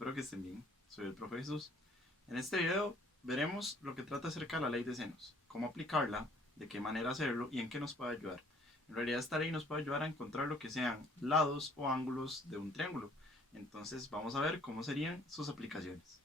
espero que estén bien. Soy el profe Jesús. En este video veremos lo que trata acerca de la ley de senos, cómo aplicarla, de qué manera hacerlo y en qué nos puede ayudar. En realidad esta ley nos puede ayudar a encontrar lo que sean lados o ángulos de un triángulo. Entonces vamos a ver cómo serían sus aplicaciones.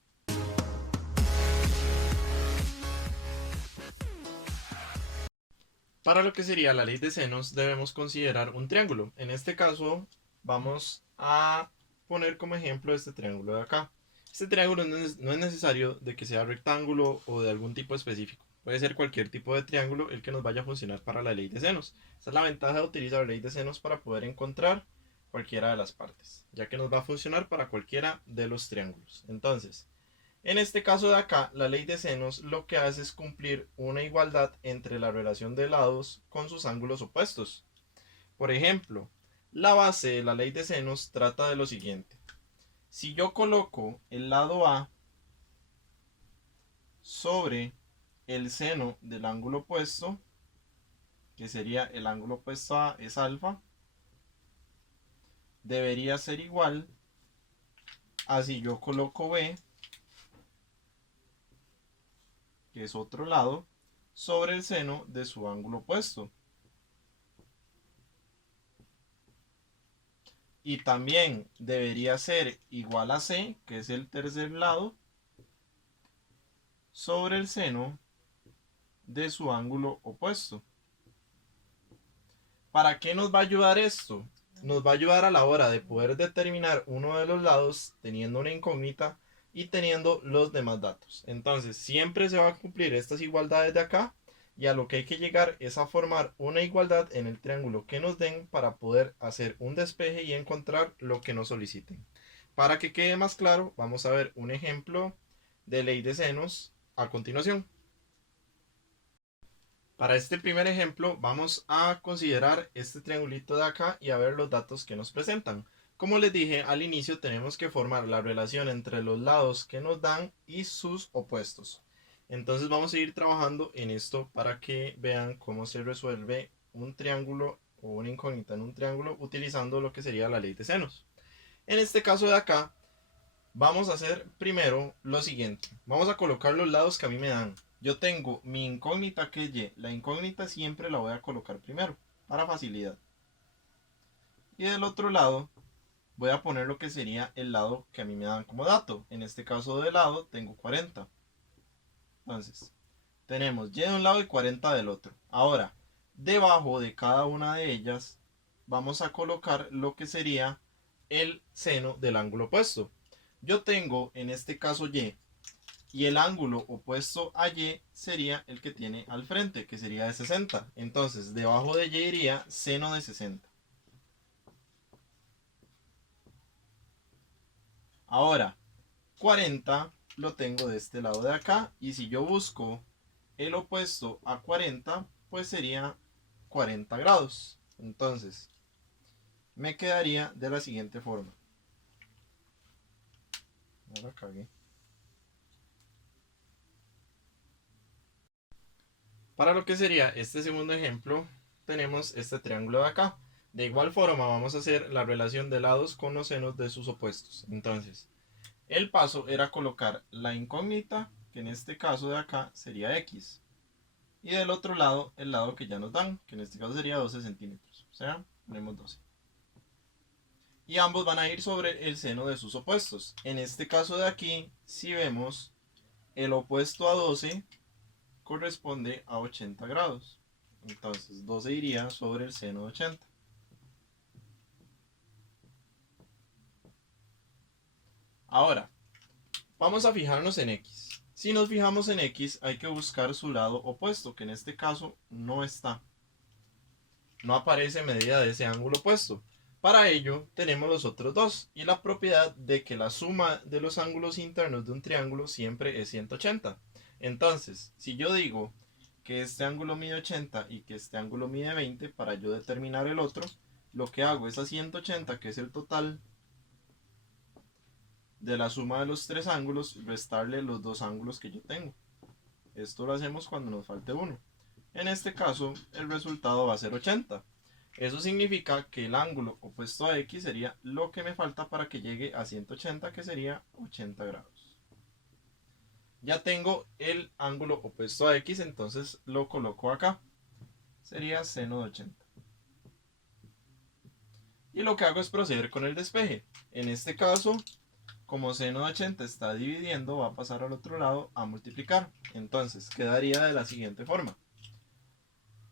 Para lo que sería la ley de senos debemos considerar un triángulo. En este caso vamos a poner como ejemplo este triángulo de acá. Este triángulo no es necesario de que sea rectángulo o de algún tipo específico. Puede ser cualquier tipo de triángulo el que nos vaya a funcionar para la ley de senos. Esa es la ventaja de utilizar la ley de senos para poder encontrar cualquiera de las partes, ya que nos va a funcionar para cualquiera de los triángulos. Entonces, en este caso de acá, la ley de senos lo que hace es cumplir una igualdad entre la relación de lados con sus ángulos opuestos. Por ejemplo, la base de la ley de senos trata de lo siguiente. Si yo coloco el lado A sobre el seno del ángulo opuesto, que sería el ángulo opuesto a es alfa, debería ser igual a si yo coloco B, que es otro lado, sobre el seno de su ángulo opuesto. Y también debería ser igual a C, que es el tercer lado, sobre el seno de su ángulo opuesto. ¿Para qué nos va a ayudar esto? Nos va a ayudar a la hora de poder determinar uno de los lados teniendo una incógnita y teniendo los demás datos. Entonces siempre se va a cumplir estas igualdades de acá y a lo que hay que llegar es a formar una igualdad en el triángulo que nos den para poder hacer un despeje y encontrar lo que nos soliciten. Para que quede más claro, vamos a ver un ejemplo de ley de senos a continuación. Para este primer ejemplo vamos a considerar este triangulito de acá y a ver los datos que nos presentan. Como les dije al inicio, tenemos que formar la relación entre los lados que nos dan y sus opuestos. Entonces vamos a ir trabajando en esto para que vean cómo se resuelve un triángulo o una incógnita en un triángulo utilizando lo que sería la ley de senos. En este caso de acá vamos a hacer primero lo siguiente. Vamos a colocar los lados que a mí me dan. Yo tengo mi incógnita que es Y. La incógnita siempre la voy a colocar primero, para facilidad. Y del otro lado voy a poner lo que sería el lado que a mí me dan como dato. En este caso de lado tengo 40. Entonces, tenemos Y de un lado y 40 del otro. Ahora, debajo de cada una de ellas vamos a colocar lo que sería el seno del ángulo opuesto. Yo tengo en este caso y el ángulo opuesto a Y sería el que tiene al frente, que sería de 60. Entonces, debajo de Y iría seno de 60. Ahora, 40 lo tengo de este lado de acá. Y si yo busco el opuesto a 40, pues sería 40 grados. Entonces, me quedaría de la siguiente forma. No la cagué. Para lo que sería este segundo ejemplo, tenemos este triángulo de acá. De igual forma vamos a hacer la relación de lados con los senos de sus opuestos. Entonces, el paso era colocar la incógnita, que en este caso de acá sería X. Y del otro lado, el lado que ya nos dan, que en este caso sería 12 centímetros. O sea, ponemos 12. Y ambos van a ir sobre el seno de sus opuestos. En este caso de aquí, si vemos, el opuesto a 12 corresponde a 80 grados. Entonces 12 iría sobre el seno de 80. Ahora, vamos a fijarnos en X. Si nos fijamos en X, hay que buscar su lado opuesto, que en este caso no está. No aparece medida de ese ángulo opuesto. Para ello, tenemos los otros dos y la propiedad de que la suma de los ángulos internos de un triángulo siempre es 180. Entonces, si yo digo que este ángulo mide 80 y que este ángulo mide 20, para yo determinar el otro, lo que hago es a 180, que es el total de la suma de los tres ángulos, restarle los dos ángulos que yo tengo. Esto lo hacemos cuando nos falte uno. En este caso, el resultado va a ser 80. Eso significa que el ángulo opuesto a X sería lo que me falta para que llegue a 180, que sería 80 grados. Ya tengo el ángulo opuesto a X, entonces lo coloco acá. Sería seno de 80. Y lo que hago es proceder con el despeje. En este caso, como seno de 80 está dividiendo, va a pasar al otro lado a multiplicar. Entonces quedaría de la siguiente forma.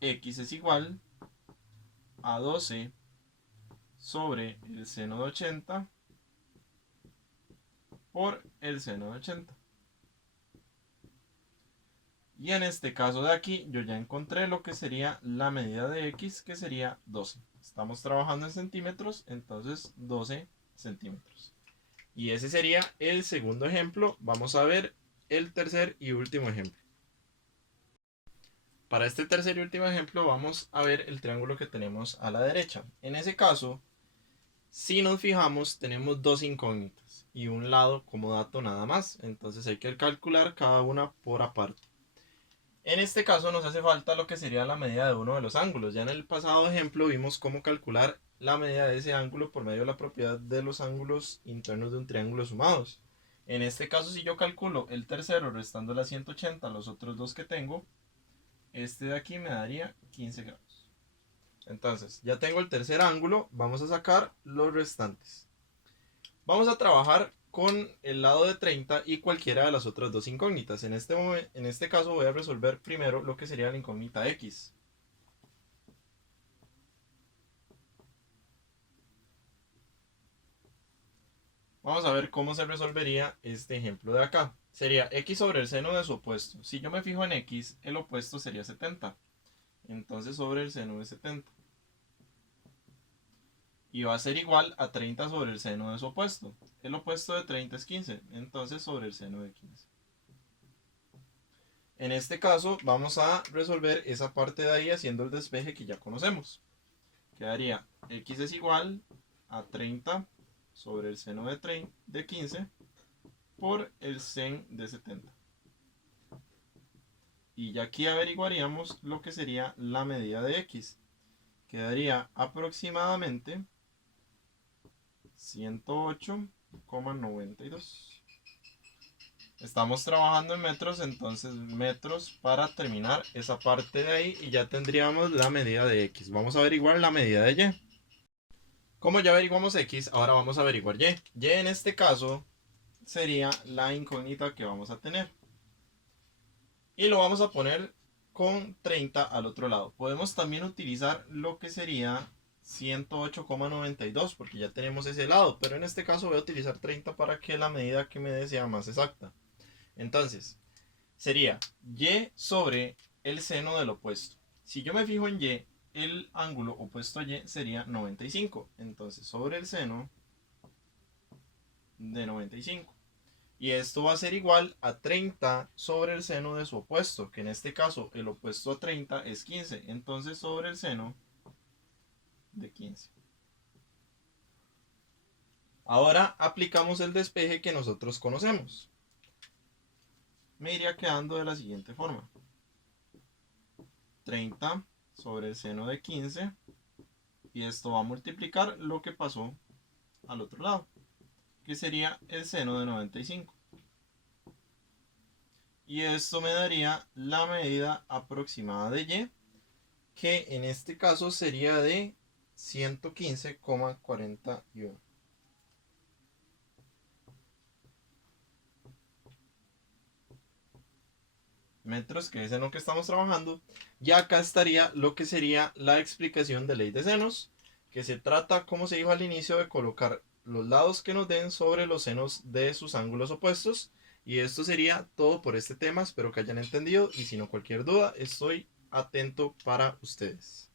X es igual a 12 sobre el seno de 80 por el seno de 80. Y en este caso de aquí yo ya encontré lo que sería la medida de X, que sería 12. Estamos trabajando en centímetros, entonces 12 centímetros. Y ese sería el segundo ejemplo. Vamos a ver el tercer y último ejemplo. Para este tercer y último ejemplo vamos a ver el triángulo que tenemos a la derecha. En ese caso, si nos fijamos, tenemos dos incógnitas y un lado como dato nada más. Entonces hay que calcular cada una por aparte. En este caso nos hace falta lo que sería la medida de uno de los ángulos. Ya en el pasado ejemplo vimos cómo calcular la medida de ese ángulo por medio de la propiedad de los ángulos internos de un triángulo sumados. En este caso, si yo calculo el tercero restando las 180 a los otros dos que tengo, este de aquí me daría 15 grados. Entonces, ya tengo el tercer ángulo, vamos a sacar los restantes. Vamos a trabajar con el lado de 30 y cualquiera de las otras dos incógnitas. En este caso voy a resolver primero lo que sería la incógnita X. Vamos a ver cómo se resolvería este ejemplo de acá. Sería X sobre el seno de su opuesto. Si yo me fijo en X, el opuesto sería 70. Entonces sobre el seno de 70. Y va a ser igual a 30 sobre el seno de su opuesto. El opuesto de 30 es 15. Entonces sobre el seno de 15. En este caso vamos a resolver esa parte de ahí haciendo el despeje que ya conocemos. Quedaría X es igual a 30 sobre el seno de 15 por el sen de 70. Y ya aquí averiguaríamos lo que sería la medida de X. Quedaría aproximadamente 108,92. Estamos trabajando en metros, entonces metros para terminar esa parte de ahí y ya tendríamos la medida de X. Vamos a averiguar la medida de Y. Como ya averiguamos X, ahora vamos a averiguar Y. Y en este caso sería la incógnita que vamos a tener. Y lo vamos a poner con 30 al otro lado. Podemos también utilizar lo que sería 108,92 porque ya tenemos ese lado, pero en este caso voy a utilizar 30 para que la medida que me dé sea más exacta. Entonces, sería Y sobre el seno del opuesto. Si yo me fijo en Y, el ángulo opuesto a Y sería 95. Entonces, sobre el seno de 95. Y esto va a ser igual a 30 sobre el seno de su opuesto, que en este caso el opuesto a 30 es 15. Entonces, sobre el seno de 15. Ahora aplicamos el despeje que nosotros conocemos. Me iría quedando de la siguiente forma. 30 sobre el seno de 15. Y esto va a multiplicar lo que pasó al otro lado, que sería el seno de 95. Y esto me daría la medida aproximada de Y, que en este caso sería de 115,41 metros, que es en lo que estamos trabajando. Y acá estaría lo que sería la explicación de ley de senos, que se trata, como se dijo al inicio, de colocar los lados que nos den sobre los senos de sus ángulos opuestos. Y esto sería todo por este tema, espero que hayan entendido y si no cualquier duda estoy atento para ustedes.